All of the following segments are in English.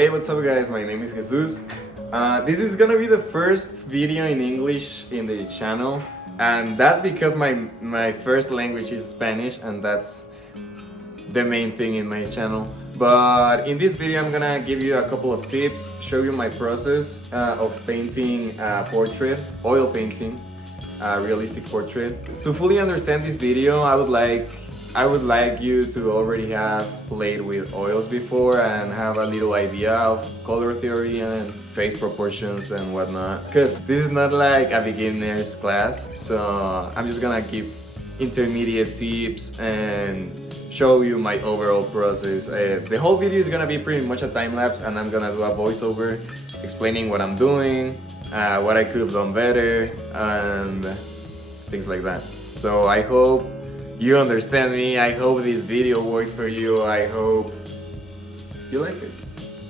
Hey, what's up guys? My name is Jesus. This is gonna be the first video in English in the channel, and that's because my first language is Spanish, and that's the main thing in my channel. But in this video I'm gonna give you a couple of tips, show you my process of painting a portrait, oil painting a realistic portrait. To fully understand this video, I would like you to already have played with oils before and have a little idea of color theory and face proportions and whatnot. Because this is not like a beginner's class, so I'm just gonna give intermediate tips and show you my overall process. The whole video is gonna be pretty much a time lapse, and I'm gonna do a voiceover explaining what I'm doing, what I could have done better, and things like that. So I hope you understand me. I hope this video works for you. I hope you like it.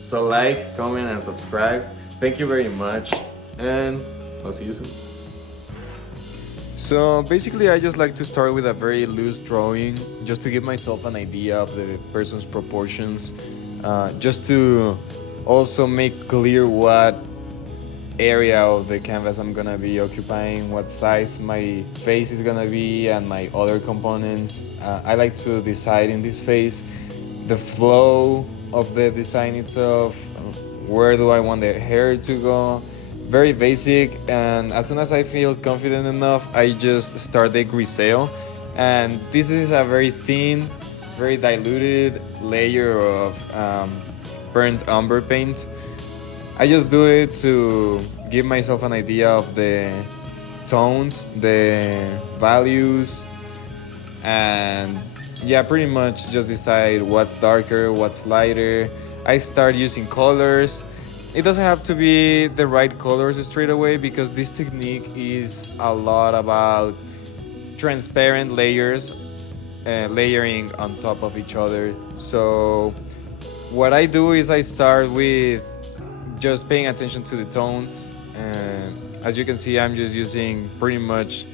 So like, comment, and subscribe. Thank you very much, and I'll see you soon. So basically I just like to start with a very loose drawing, just to give myself an idea of the person's proportions, just to also make clear what area of the canvas I'm gonna be occupying, what size my face is gonna be, and my other components. I like to decide in this phase the flow of the design itself, where do I want the hair to go. Very basic, and as soon as I feel confident enough, I just start the griseo. And this is a very thin, very diluted layer of burnt umber paint. I just do it to give myself an idea of the tones, the values, and yeah, pretty much just decide what's darker, what's lighter. I start using colors. It doesn't have to be the right colors straight away, because this technique is a lot about transparent layers, layering on top of each other. So what I do is I start with just paying attention to the tones, and as you can see, I'm just using pretty much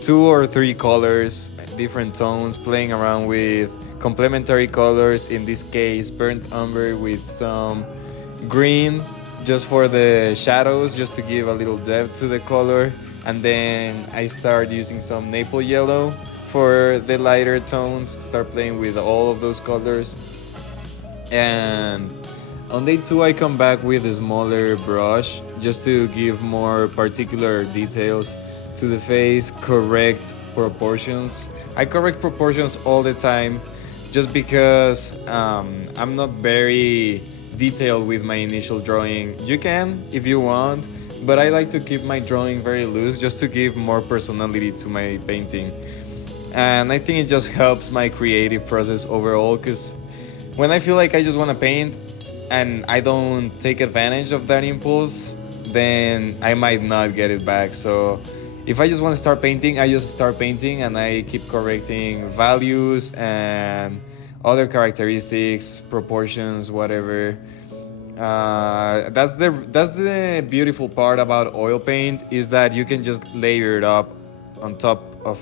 2 or 3 colors, different tones, playing around with complementary colors, in this case burnt umber with some green just for the shadows, just to give a little depth to the color. And then I start using some maple yellow for the lighter tones, start playing with all of those colors. And on day 2 I come back with a smaller brush, just to give more particular details to the face, correct proportions. I correct proportions all the time, just because I'm not very detailed with my initial drawing. You can if you want, but I like to keep my drawing very loose, just to give more personality to my painting. And I think it just helps my creative process overall, because when I feel like I just want to paint and I don't take advantage of that impulse, then I might not get it back. So if I just want to start painting, I just start painting, and I keep correcting values and other characteristics, proportions, whatever. That's the beautiful part about oil paint, is that you can just layer it up on top of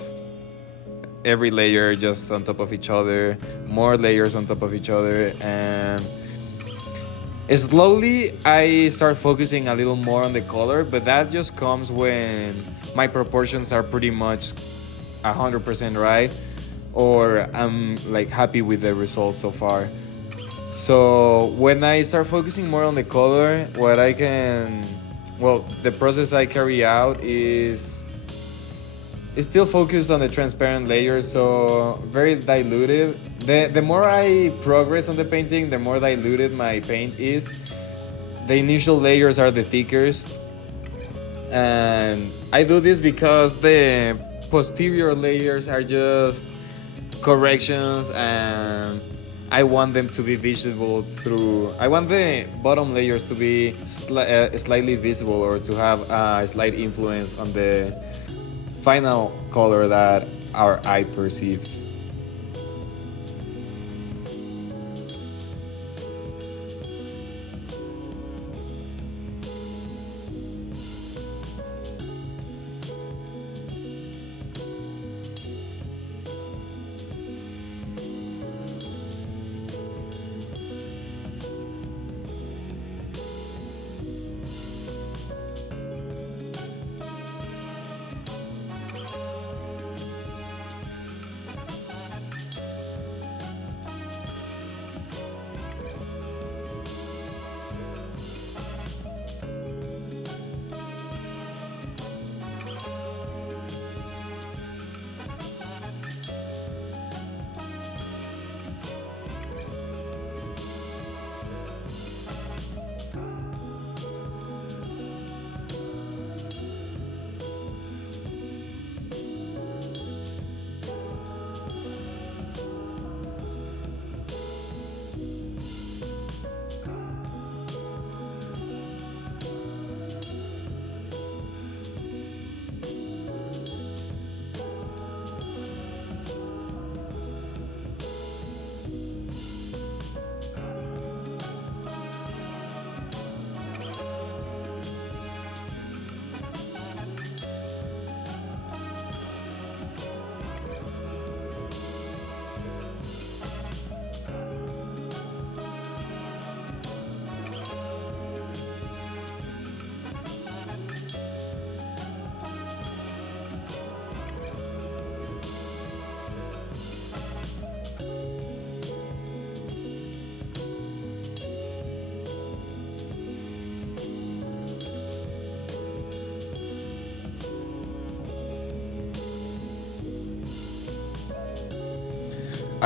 every layer, just on top of each other, more layers on top of each other. And slowly I start focusing a little more on the color, but that just comes when my proportions are pretty much 100% right, or I'm like happy with the results so far. So when I start focusing more on the color, the process I carry out is still focused on the transparent layers, so very diluted. The more I progress on the painting, the more diluted my paint is. The initial layers are the thickest, and I do this because the posterior layers are just corrections, and I want them to be visible through. I want the bottom layers to be slightly visible, or to have a slight influence on the final color that our eye perceives.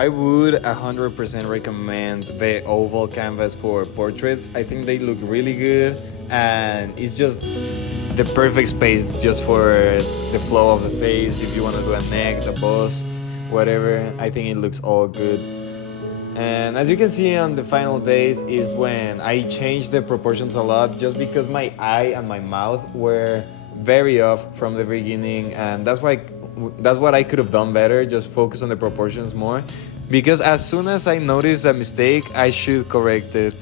I would 100% recommend the oval canvas for portraits. I think they look really good, and it's just the perfect space just for the flow of the face. If you want to do a neck, the bust, whatever, I think it looks all good. And as you can see on the final days is when I changed the proportions a lot, just because my eye and my mouth were very off from the beginning, and that's what I could have done better, just focus on the proportions more, because as soon as I notice a mistake I should correct it,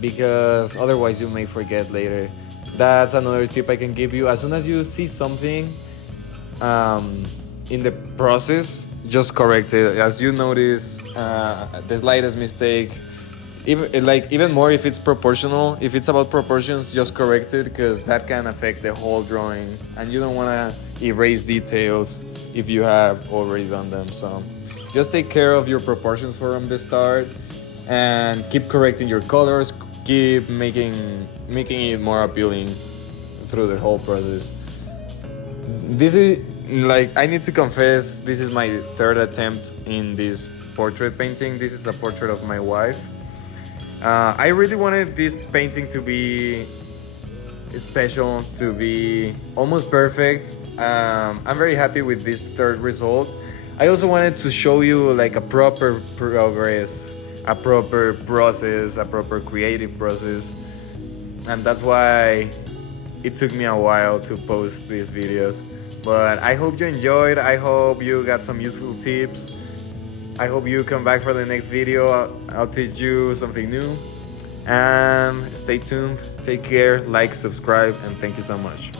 because otherwise you may forget later. That's another tip I can give you. As soon as you see something in the process, just correct it. As you notice the slightest mistake, even more if it's proportional, if it's about proportions, just correct it, because that can affect the whole drawing, and you don't want to erase details if you have already done them. So just take care of your proportions from the start, and keep correcting your colors, keep making it more appealing through the whole process. This is, like, I need to confess, this is my third attempt in this portrait painting. This is a portrait of my wife. I really wanted this painting to be special, to be almost perfect. I'm very happy with this third result. I also wanted to show you like a proper progress, a proper process, a proper creative process, and that's why it took me a while to post these videos. But I hope you enjoyed. I hope you got some useful tips. I hope you come back for the next video. I'll teach you something new. And stay tuned. Take care, like, subscribe, and thank you so much.